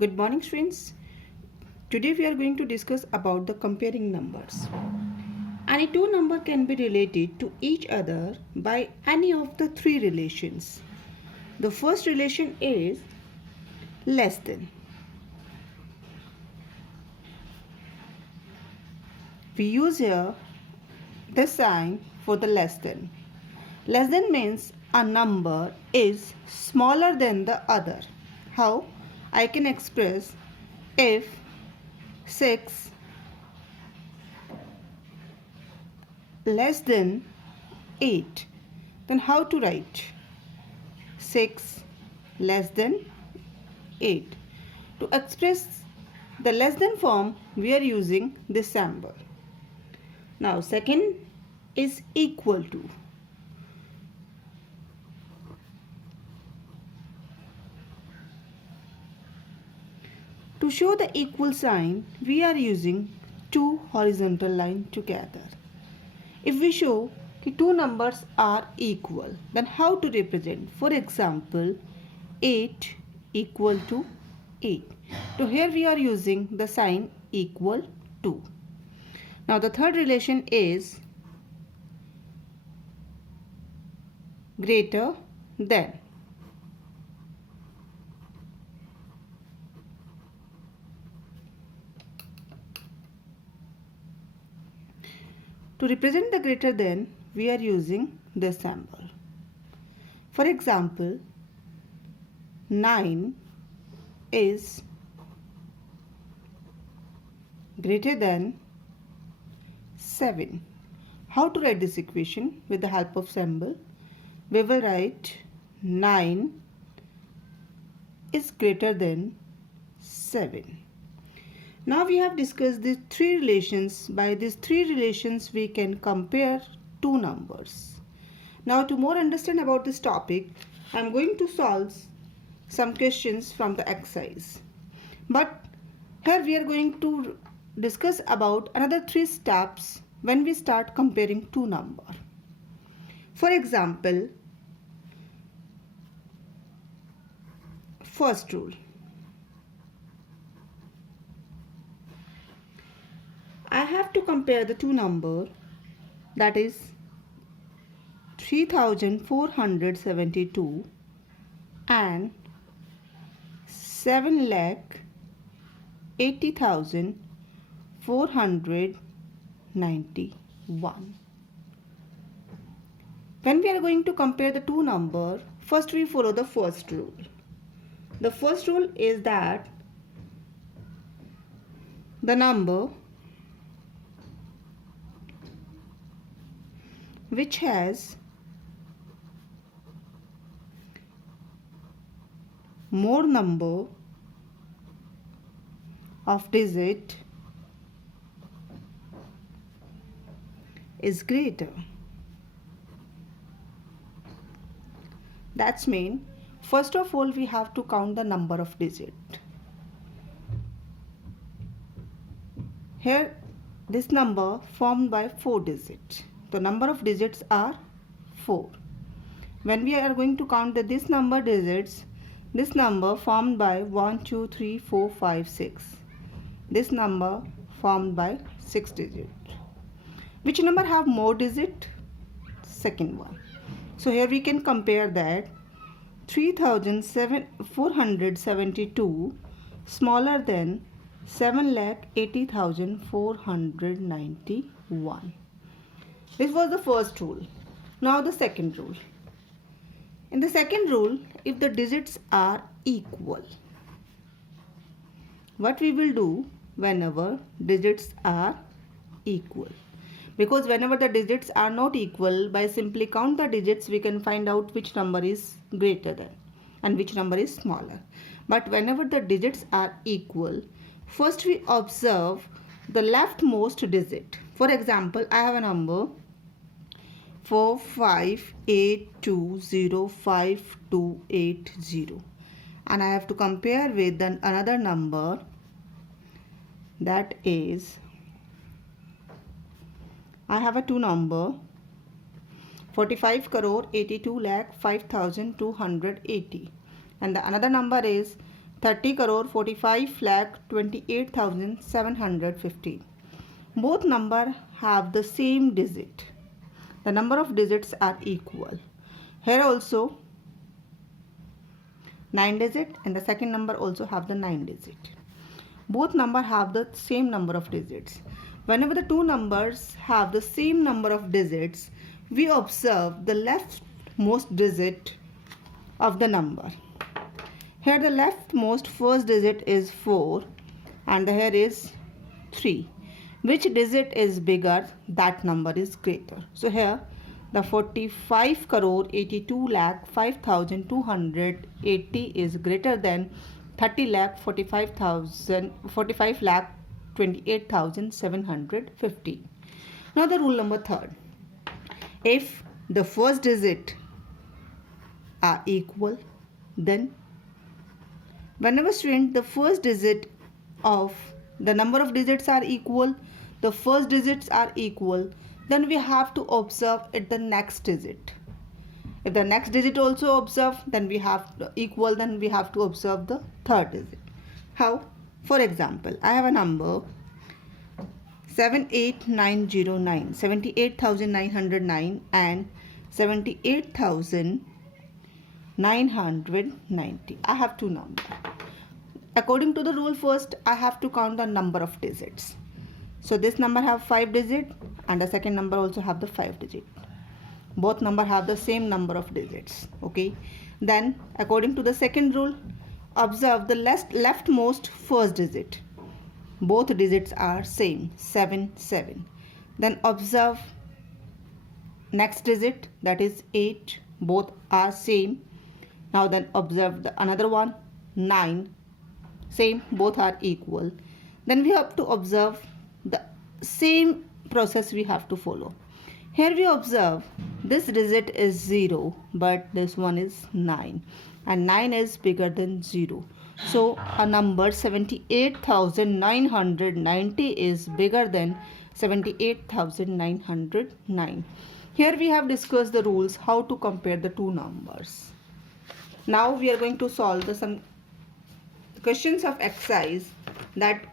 Good morning, students. Today we are going to discuss about the comparing numbers. Any two number can be related to each other by any of the three relations. The first relation is less than. We use here the sign for the less than. Less than means a number is smaller than the other. How? I can express if 6 less than 8, then how to write 6 less than 8? To express the less than form, we are using this symbol. Now second is equal to. To show the equal sign, we are using two horizontal lines together. If we show that two numbers are equal, then how to represent? For example, 8 equal to 8. So here we are using the sign equal to. Now the third relation is greater than. To represent the greater than, we are using this symbol. For example, 9 is greater than 7. How to write this equation? With the help of symbol, we will write 9 is greater than 7. Now we have discussed these three relations. By these three relations we can compare two numbers. Now to more understand about this topic, I am going to solve some questions from the exercise. But here we are going to discuss about another three steps when we start comparing two numbers. For example, first rule. I have to compare the two numbers, that is 3472 and 7,80,491. When we are going to compare the two numbers, first we follow the first rule. The first rule is that the number which has more number of digit is greater. That's mean, first of all we have to count the number of digit. Here this number formed by 4 digits. The number of digits are 4. When we are going to count this number digits, this number formed by 1, 2, 3, 4, 5, 6. This number formed by 6 digits. Which number have more digit? Second one. So here we can compare that 3,472 smaller than 7,80,491. This was the first rule. Now the second rule. In the second rule, if the digits are equal, what we will do whenever digits are equal? Because whenever the digits are not equal, by simply count the digits we can find out which number is greater than and which number is smaller. But whenever the digits are equal, first we observe the leftmost digit. For example, I have a number 458205280 and I have to compare with another number, that is, I have a two number 45,82,05,280 and the another number is 30 crore 45 lakh 28,715. Both numbers have the same digit. The number of digits are equal. Here also 9 digit and the second number also have the 9 digit. Both numbers have the same number of digits. Whenever the two numbers have the same number of digits, we observe the leftmost digit of the number. Here the leftmost first digit is 4 and here is 3. Which digit is bigger, that number is greater. So here the 45 crore 82 lakh 5,280 is greater than 30 lakh 45 lakh 28,750. Now the rule number 3. If the first digit are equal, then whenever student the first digit of the number of digits are equal, the first digits are equal, then we have to observe at the next digit. If the next digit also observe, then we have to equal, then we have to observe the third digit. How? For example, I have a number 78909, 78,909 and 78,990. I have two numbers. According to the rule, first I have to count the number of digits. So this number have 5 digits and the second number also have the 5 digit. Both number have the same number of digits. Okay. Then according to the second rule, observe the leftmost first digit. Both digits are same, 7 7. Then observe next digit, that is 8. Both are same. Now then observe the another one, 9. Same, both are equal. Then we have to observe the same process we have to follow. Here we observe this digit is 0 but this one is 9 and 9 is bigger than 0. So a number 78,990 is bigger than 78,909. Here we have discussed the rules how to compare the two numbers. Now we are going to solve some questions of exercise that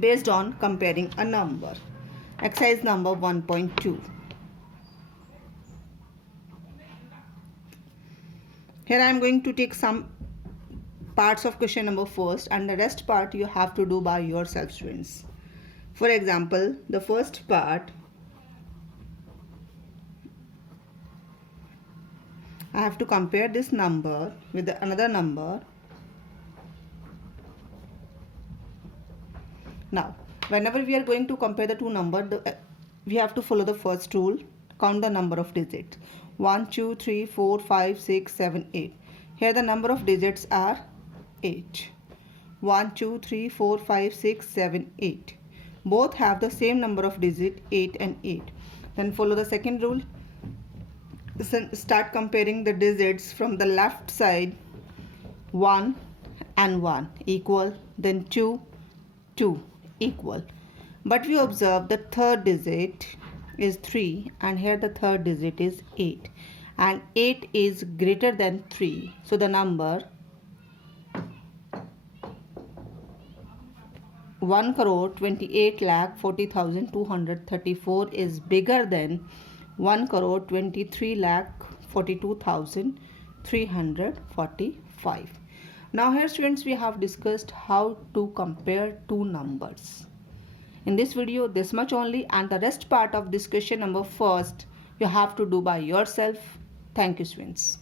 based on comparing a number. Exercise number 1.2. Here I am going to take some parts of question number first and the rest part you have to do by yourself, students. For example, the first part, I have to compare this number with another number. Now, whenever we are going to compare the two numbers, we have to follow the first rule. Count the number of digits. 1, 2, 3, 4, 5, 6, 7, 8. Here the number of digits are 8. 1, 2, 3, 4, 5, 6, 7, 8. Both have the same number of digits, 8 and 8. Then follow the second rule. Start comparing the digits from the left side. 1 and 1 equal. Then 2, 2 equal. But we observe the third digit is 3 and here the third digit is 8 and 8 is greater than 3. So the number 1 crore 28 lakh 40,234 is bigger than 1 crore 23 lakh 42,345. Now here, students, we have discussed how to compare two numbers. In this video, this much only, and the rest part of this question number first you have to do by yourself. Thank you, students.